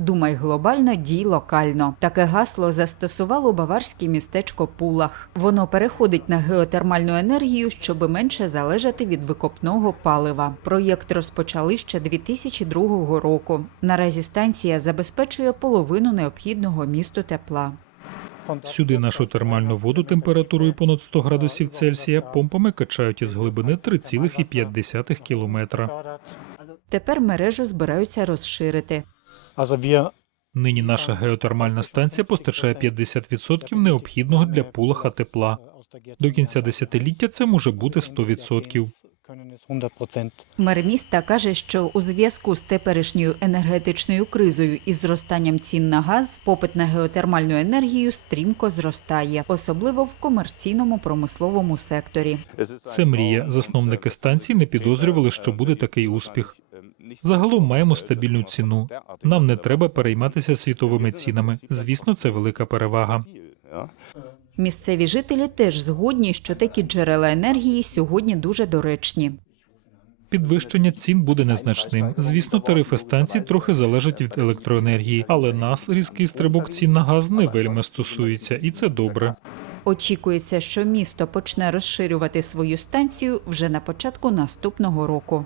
Думай глобально, дій локально. Таке гасло застосувало баварське містечко Пулах. Воно переходить на геотермальну енергію, щоб менше залежати від викопного палива. Проєкт розпочали ще 2002 року. Наразі станція забезпечує половину необхідного місту тепла. Сюди нашу термальну воду температурою понад 100 градусів Цельсія помпами качають із глибини 3,5 кілометра. Тепер мережу збираються розширити. Нині наша геотермальна станція постачає 50% необхідного для пулаха тепла. До кінця десятиліття це може бути 100%. können 100%. Мер міста каже, що у зв'язку з теперішньою енергетичною кризою і зростанням цін на газ, попит на геотермальну енергію стрімко зростає, особливо в комерційному промисловому секторі. Це мрія. Засновники станції не підозрювали, що буде такий успіх. Загалом маємо стабільну ціну. Нам не треба перейматися світовими цінами. Звісно, це велика перевага. Місцеві жителі теж згодні, що такі джерела енергії сьогодні дуже доречні. Підвищення цін буде незначним. Звісно, тарифи станцій трохи залежать від електроенергії, але нас різкий стрибок цін на газ не вельми стосується, і це добре. Очікується, що місто почне розширювати свою станцію вже на початку наступного року.